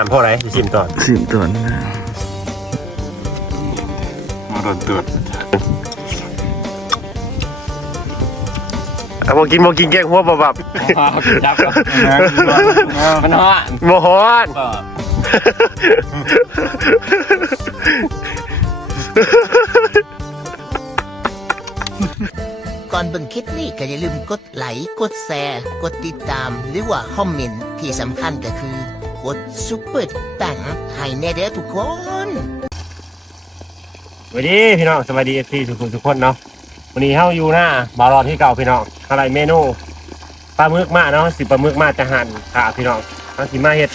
ถามพ่ออะไรจะชิมต่อสิบตัวนี่นะมาโดนตรวจเอาบอกินบอกกินแกงหัวบับจับมันฮะๆโมฮอนก็ก่อนเบิ่งคลิปนี้ก็อย่าลืมกดไลค์ กดแชร์ กดติดตาม หรือว่าคอมเมนต์ที่สำคัญก็คือ กดซุปเปอร์ตังให้แน่เด้อทุกคนสวัสดีพี่น้องสวัสดีเอฟซีทุกคนทุกคนเนาะวันนี้เฮาอยู่หน้าบารอนที่เก่าพี่น้องอะไรเมนูปลาหมึกมาเนาะสิปลาหมึกมาจะหั่นขาพี่น้องเอาสิมาเฮ็ด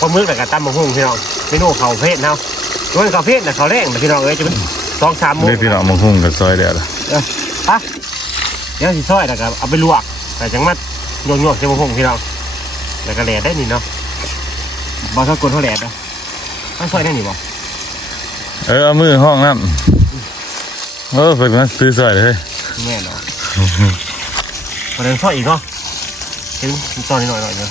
ปลาหมึกแล้วก็ตำมะฮุ่งพี่น้องเมนูเขาเพศเนาะโดยเขาเพศน่ะเขาแรงนะพี่น้องเอ้ยจะเป็นสองสามโมงได้พี่น้องมาหุ้งกับซอยเดียวละฮะเดี๋ยวสิซอยแล้วก็เอาไปลวกแต่จังมัดโยนโยกใส่มะฮุ่งพี่น้องแล้วก็แหลดได้นี่เนาะ บอสกลเขาแหลดนะเขาซอยได้นี่บ่เออเอามือห้องนั่นเออเพิ่นมาซื้อซอยเลยแม่เนาะประเด็นซอยอีกเนาะเห็นตอนนี้หน่อยหน่อยเนาะ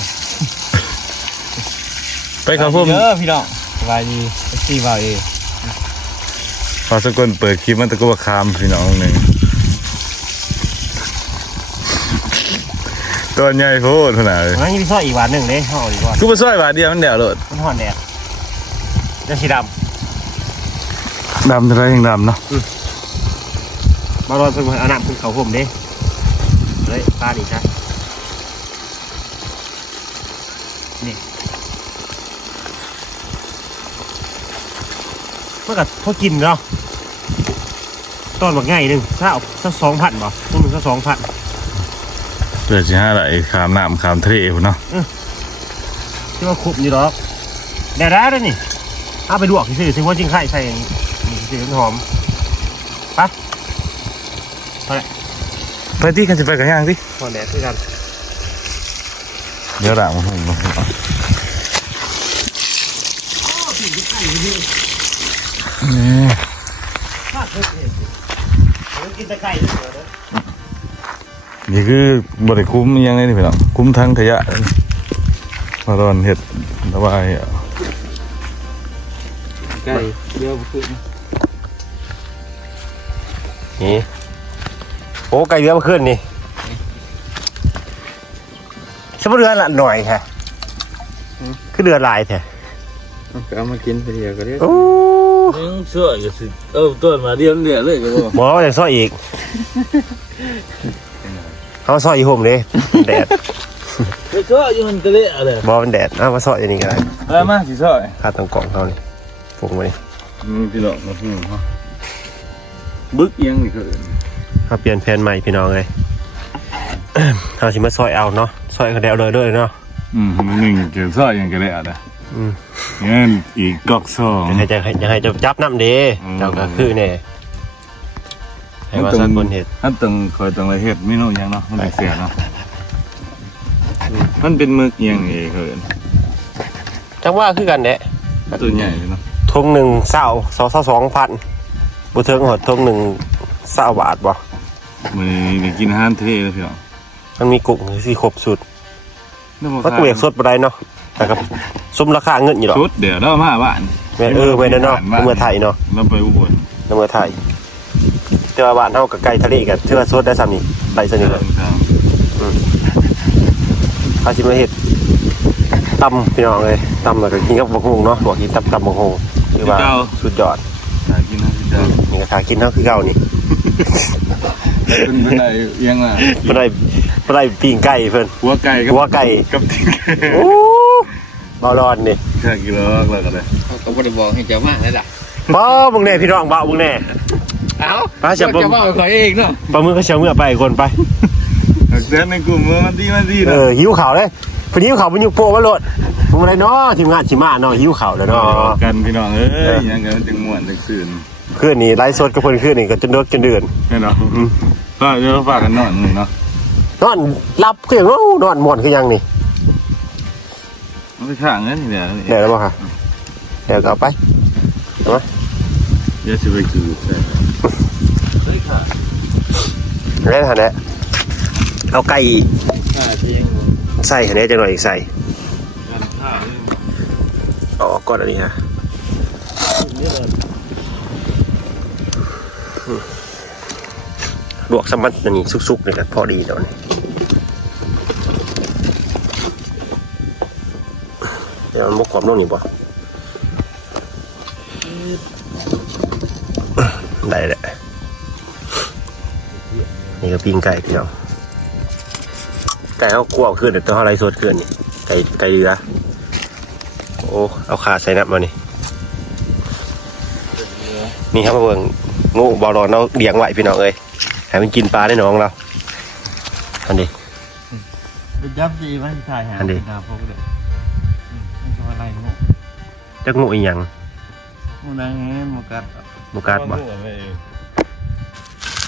ไปครับผมเยอะพี่น้องสบายดีซีบายดีพอสกลเปิดคลิปมันตะกุบคามพี่น้องหนึ่ง ตัวใหญ่โพดขนาดเลยงั้นยี่ซอยอีกวันหนึ่งเลยห่อาดีกว่ากูไปซอยบาทเดียวมันเดียวโลดมันห่อนแดดเดี๋ยวสีดดำเท่าไรยังดำเนาะำมารอเพิ่งเอาน้ำขึ้นเขาผมเด้เลยปลาดีจ้ะนี่มันก็พอกินเนาะตอนบักง่ายหนึ่งถ้าเอาสักสองพันบ่ต้นหนึ่งสักสองพัน เปิดสิห้าไหลขามน้ำขามทะเลพุ่นเนาะที่ว่าคุบอยู่หรอกแดดแล้วนี่เอาไปลวกสิซื้อว่าจริงไข่ใส่อย่างนี้นี่สิมันหอมไปไปที่กันจะไปกันย่างที่หอมแดดคือกันเดี๋ยวด่างมาหุ้งมาหุ้งนี่กินตะไคร้นี่ คือบริคุ้มอิหยังไงนี่พี่น้องคุ้มทั้งขยะมาตอนเห็ดระบายอะไก่เยอะขึ้นนี่โอ้ไก่เรือมาขึ้นนี่สมมติเรือละหน่อยแท้คือเรือลายแท้เอามากินไปเดียวก็ได้โอ้ยังเสื้อก็สิเออต้นมาเดียวเหลือเลยก็บ่หมอว่าจะซอยอีก เขาซอยอีกห่มเลยแดดไม่เสื้ออยู่มันก็เละอะไรบอมันแดดเอามาซอยอย่างนี้ก็ได้เอามาสิซอยคาดตรงกล่องเขานี่ปรุงไว้นี่มีพี่น้องมาหุ้งเนาะบึกเอียงนี่คือเขาเปลี่ยนแผนใหม่พี่น้องเลยเขาสิมาซอยเอาเนาะซอยเขาเดียวเลยเลยเนาะอืมหนึ่งเกี่ยวซอยยังก็ได้อะนะอืมเงี้ยอีกกอกสองยังไงจะยังไงจะจับน้ำเดีอืมเจ้าก็คือเนี่ย ให้ว่าสักคนเห็ดอันตึงคอยตึงอะไรเห็ดไม่รู้ยังเนาะมันเป็นเสียเนาะมันเป็นมึกเอียงเองเขินจังว่าคือกันแหละตัวใหญ่เลยเนาะทงหนึ่งเศร้าสองเศร้าสองพันบุเทิงหดทงหนึ่งเศร้าบาทบ่มือนี้กินอาหารทะเลแล้วพี่น้องมันมีกุ้งที่ครบสุดมันกูอยากสดบ่ได้เนาะแต่ก็สมราคาเงินอยู่หรอกชุดเดี๋ยวเรามาบ้านแม่นเออแม่นเนาะเมื่อไทยเนาะเราไปอุบลในเมื่อไทย แต่ว่าบ้านเฮากับไก่ทะเลกันเชื่อสดได้ซ้ำนี่ไปสนิทเลยครับเขาสิมาเฮ็ดตำพี่น้องเลยตำแล้วก็กินกับบักฮุงเนาะบอกกินตำตำบักฮุงคือว่าสุดยอดอยากกินนะพี่จ้านี่ก็ขากินเท่าคือเก่านี่เป็นเป็นไรเอียงล่ะบ่ได้บ่ได้ปิ้งไก่เพิ่นหัวไก่กับหัวไก่กับทิ้งโอ้เบาร้อนนี่แค่กิโลแล้วก็ได้เขาก็บ่ได้บอกให้เจ้ามาเลยล่ะบ่มึงแน่พี่น้องบ่มึงแน่ เอ้าปลาจับบ่เจ้าว่าเขาเองเนาะปลามือก็เชียวเมื่อไปคนไปแซนในกลุ่มมันดีมันดีเอนะอหิวข้าวเลยเพิ่นหิวข้าวมันอยู่โปะว่าโลดมึงอะไรเนาะทีมงานสิมาเนาะหิวข้าวแล้วเนาะกันพี่น้องเอ้ยยังกันจังม่วนจังซื่นคืนนี้ไลฟ์สดกับเพิ่นคืนนี้ก็จนเลิกจนเดือนแน่เนาะฝากเดี๋ยวฝากกันนอนหนึ่งเนาะนอนรับคือหยังโอ้นอนม่วนคือหยังนี่มันไปข้างนั้นนี่แหละนี่เดี๋ยวแล้วบ่ค่ะเดี๋ยวก็เอาไปเดี๋ยวจะไปคือ ใช่เล่นนแหละเอาไก่ใส่หันแหละจังหน่อยอีกใส่เอาอกก่อนอันนี้ฮะลวกสมันอันนี้สุกๆเลยครับพอดีแล้วนี่เดี๋ยวมันบกความลงนี่บ่ได้ นี่ก็ปิ้งไก่พี่น้องไก่เขากลัวเอาขึ้นเดี๋ยวตัวเขาไรสดขึ้นนี่ไก่ไก่ดีละโอ้เอาขาใส่น้ำมานี่นี่ครับมาเบิ่งงูบอลอนเราเลี้ยงไว้พี่น้องเอ้ยให้มันกินปลาได้น้องเราอันนี้เป็นยับจีมันถ่ายหาอันนี้เป็นดาวพวกเด็กไม่ใช่อะไรงูจักงูอีหยังงูนางเงี้ยมูกัดบุกัดบ่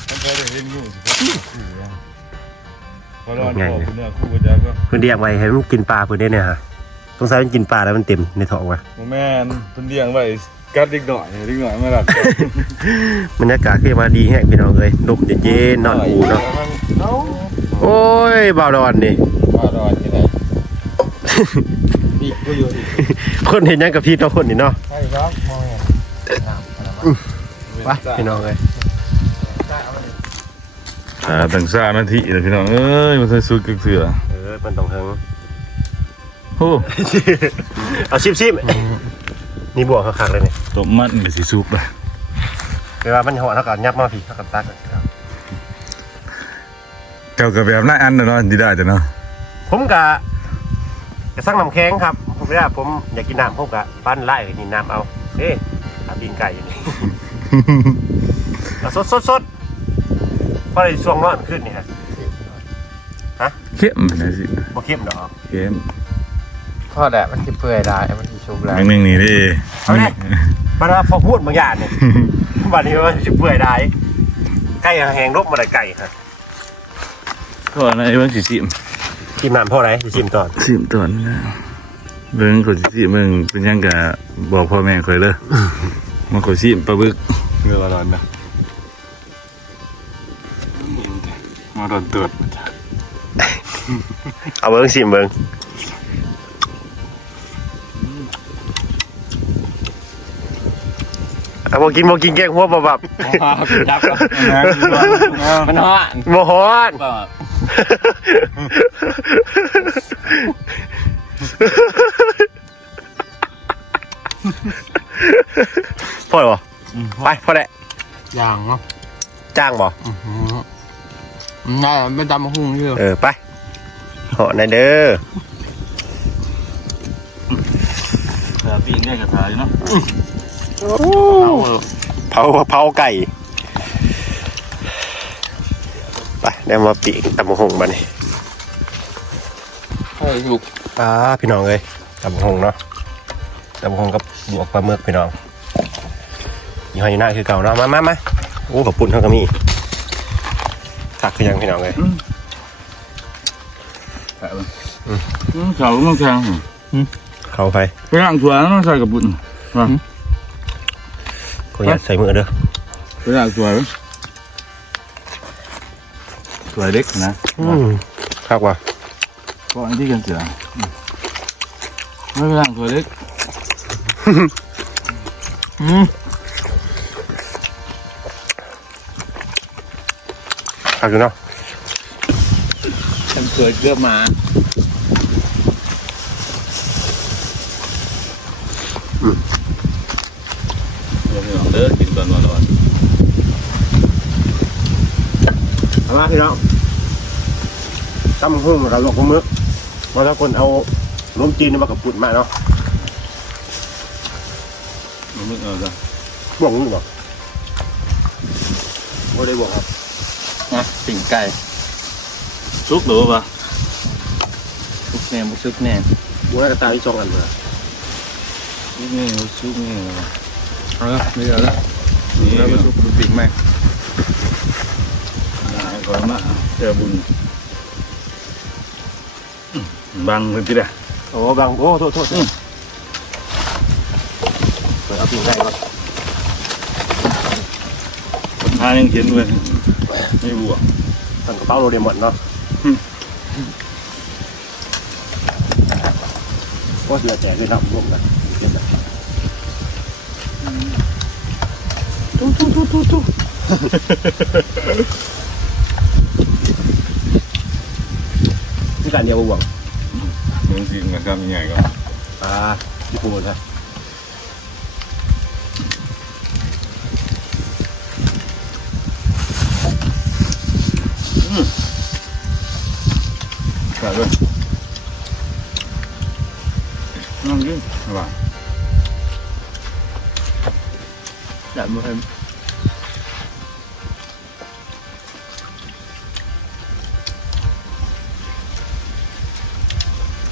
มันพอได้เห็นงู พอรอนพอคุณเนี่ยคู่ก็จะก็เพิ่นเลี้ยงไว้ให้มันกินปลาเพิ่นได้เนี่ยฮะสงสัยมันกินปลาแล้วมันเต็มในท้องว่ะโมแมนเพิ่นเลี้ยงไว้กัดเด็กหน่อยเด็กหน่อยมาหลับบรรยากาศคือมาดีแฮะพี่น้องเอ้ยลมเย็นๆนอนอูเนาะเนาะโอ้ยบ่าวดอนนี่ว่ารอดที่ไหนนี่ก็อยู่ที่คนเห็นยังกับพี่เนาะคนนี่เนาะใช่ครับมองเห็นไปพี่น้องเอ้ย อ่าตั้งสามนาทีแล้วพี่น้องเอ้ยมันใส่สุดกึกเสือเออมันต้องเฮิงโอ้เอาชิมๆนี่บวกคักๆเลยนี่ต้มมันไปสิสุกเลยเวลามันเหอเท่ากับยับมาพี่เท่ากับตักครับเจ้ากับแบบน่าอันนะเนาะดีได้แต่เนาะผมกะจะสั่งน้ำแข็งครับ ผมเวลาผมอยากกินน้ำผมกะปั้นไล่นี่น้ำเอาเอ๊ะอาบินไก่อยู่นี่เอาสดสดสด พอได้ช่วงร้อนขึ้นนี่ฮะเข้มนะสิบ่เข้มดอกเข้มพ่อแดดมันสิเปื่อยได้มันสิชุบได้แมงหนึ่งนี่ดิเอาเนี่ยมันว่าพอพูดบางอย่างเนี่ยวันนี้ว่าจะเปื่อยได้ไก่แหงรบมาได้ไก่ครับก่อนนะไอ้เบิ้งสิสิมกินน้ำเท่าไหร่จะชิมก่อนสิมตอนนะเบิ้งขอสิสิมึงเป็นยังกะบอกพ่อแม่เคยเลยมาขอสิมปลาบึกเงือร้อนนะ มาโดนตรวจเอาเบิ้งชิมเบิ้งเอาบกินบกินแกงหัวบับบับจับมันฮอนโมฮอนก็พอหรอไปพอได้อย่างเนาะจ้างบ่ น่าไม่ดำหุ้งเยอะเออไปเหาะในอยเด้อแต่ปีนได้กระถายเนาะเผาเผาไก่ไปได้มาปีกตำบักหงมานี่ให้ลูกป้าพี่น้องเลยตำบักหงเนาะตำบักหงกับบวกปลาหมึกพี่น้องยี่ห้ออยู่หน้าคือเก่าเนาะมามามาโอ้กับปุ่นเท่ากับมี คักคือยังพี่น้องเลยแผลมันเขาต้องแทงเข้าไปไปล้างถั่วต้องใส่กับบุญก็อย่าใส่มือเด้อไปล้างถั่วถั่วเล็กนะอืมคักว่ะก็อันที่กันเสือไม่ไปล้างถั่วเล็กคั กอยู่เนาะฉันเกิดเกือบมาเด้อกินตอนวันวันเอามาพี่น้องตำบักหงเราลวกปลาหมึกมาแล้วคนเอาล้มจีนมากับปุ่นมาเนาะมันมึงเอาจ้ะบวกนี่บ่บ่ได้บวกครับ นะปิ่งไก่ซุกหรือเปล่าซุกแหนมซุกแหนมบวกได้ตาที่สองอันมาซุกนี่ซุกนี่เอาละไม่เหลือละนี่แล้วมาซุกปิ่งไหมก่อนมาเจอบุญบังเป็นที่ไหนโอ้บางโอ้โทษโทษเปิดเอาปีนไก่ก่อน ทางยังเห็นเลยไม่บวกสั่งกระเป๋าโรเดียมอนเนาะก็เหือแตกเลยนะร่วกนเก็บแบบทุทุทุทุทุนี่การเดียวบวกมึงกินนะครับยังไก็อ่าที่ปุ่นครั แบบเลยนั่งกินอะไร Dạ mà em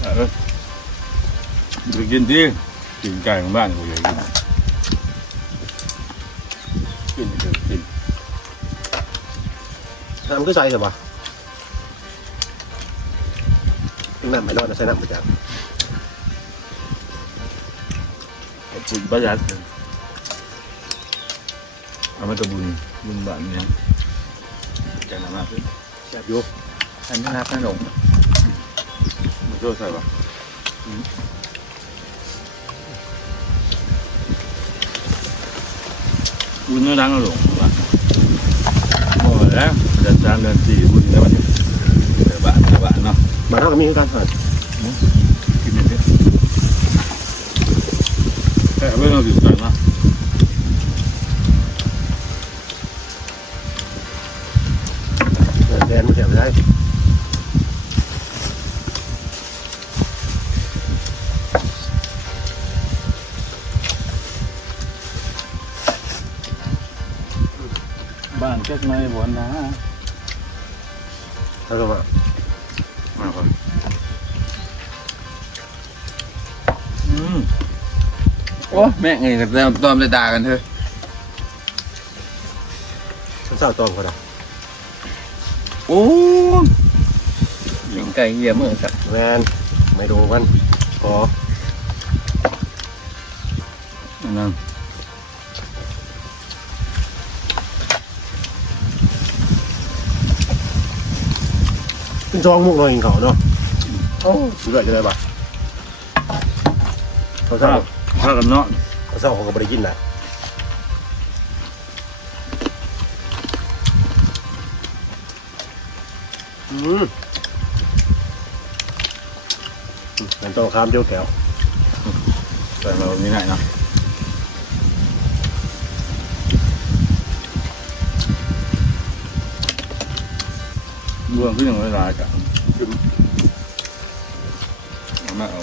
แบบเลยไปกินที่กินไก่ของบ้า นกูอยากกินกินกินกินน้ำก็ใส่สิวะน้ำไม่รอดนะใส่น้ำประจักบุญประหยัดเอามาตะบุญบุญบ้านเนี่ยแกน้ำมากขึ้นแซ่บอยู่ Anh nó nát nó đụng มันช่วยใส่ปะบุญเนื้อดังแล้วหลงปะ โอ้ยแล้วเดือนสามเดือนสี่บุญแล้วมันเดือนบาทเดือนบาทเนาะบานเท่ากับมีการหันกินนิดเดียวแต่เอาไว้เราดื่มก่อนเนาะ แล้วก็มามาก่อนอืม Ủa mẹ ngày thật ra tôm lại đà gần thôi เศร้าตองก็ได้ Ủa Những cây hiếm ở sẵn แมนไม่ดูมันขออันนั้ นขึ้นซองมุกหน่อยกินเขาเนาะโอ้สุดยอดจะได้ปะเขาเศร้าถ้ากันเนาะเขาเศร้าเขาก็ไม่ได้กินนะอืมมันต้องข้ามเดียวแก้วใส่มาแบบนี้หน่อยเนาะ รวมขึ้นอย่างเวลากับเอามาเอา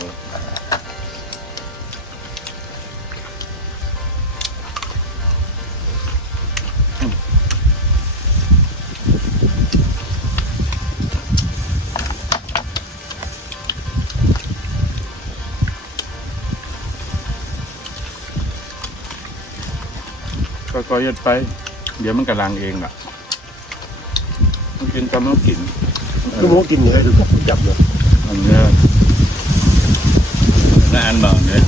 ก็ก็ยัดไป เดี๋ยวมันกระลังเองล่ะต้อง กินกำต้องกินคือหมูกินอย่างไรคือจับเลยอันเนี้ยน่าอันบอกเนี่ย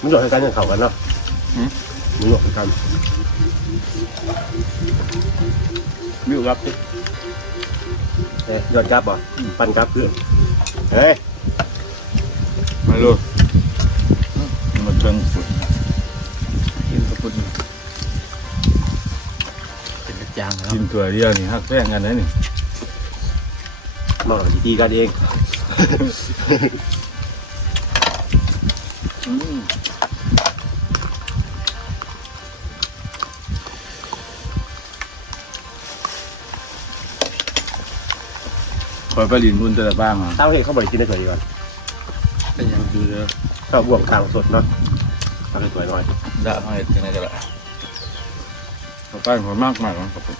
มันหยอดให้กันอย่างเขากันเนาะหืม มันหยอดให้กันวิวรับดิเอ๊ะหยอดกราบบ่ปั่นกราบเพื่อนเฮ้ยมาลูกมันเชิงฝุ่น Hiếm có bún เป็นกระจางแล้วกินตัวเดียวนี่ฮักแป้งกันนะนี่มาหตีกันเอง คอยไปลินบุญแต่ละบ้างอะตั้งให้เขาบริกินได้สวยดีก่อน Cái nhà ดูเด้อก็บวกทางสดเนาะตั้งให้สวยหน่อย Dạ hỏi cái này cái lại เขาไปผมมากมากครับผม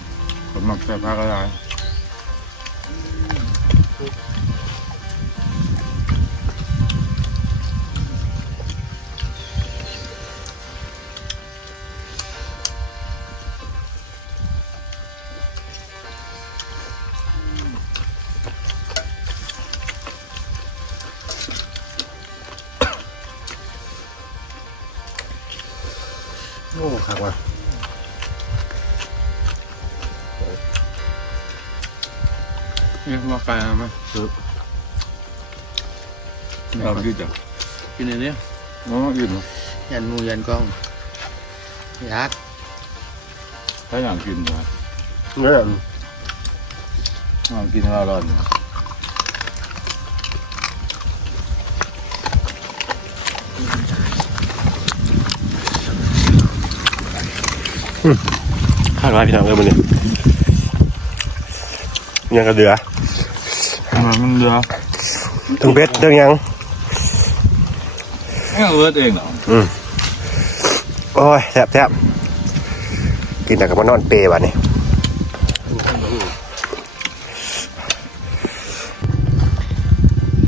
ผมมักแต่พักอะไร อ้ขักว่ะเนี่ยมาไฟมาเราดีจังกินในนี้อ๋ออิ่มเนาะยันมูยันกล้องยัดถ้าอยากกินนะเนี่ยอยากกินเราร้อน ขักว่ะพี่น้องเอ้ยมันนี่ยังกระเดือมันเดือถึงเบ็ดเรื่องยังไม่เอาเวิร์ดเองเหรอโอ้ยแทบแทบกินแต่กับมานอนเปรย์วะนี่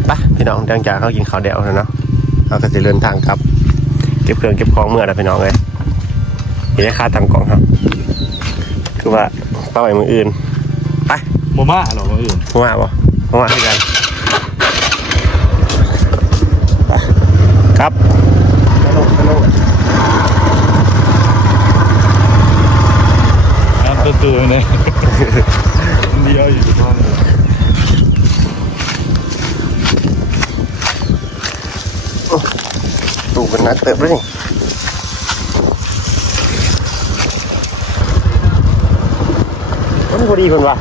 ไปะพี่น้องเดังจากเขากินข้าวเดียวแล้วเนาะเขาก็จะเดินทางกลับ เก็บเครื่องเก็บของเมื่อนะพี่น้องเลย เดี๋ยวค่าตังกล่องครับ คือว่าป้าไปมืออื่น ไปโมบ้าหรอมาอื่นมาว่าบ่มาว่าคือกันไปครับน้ำตัวตัวเลยเดียวอยู่ท้องตูเป็นนักเติบเลยนี่ พอดีเพิ่นว่ะ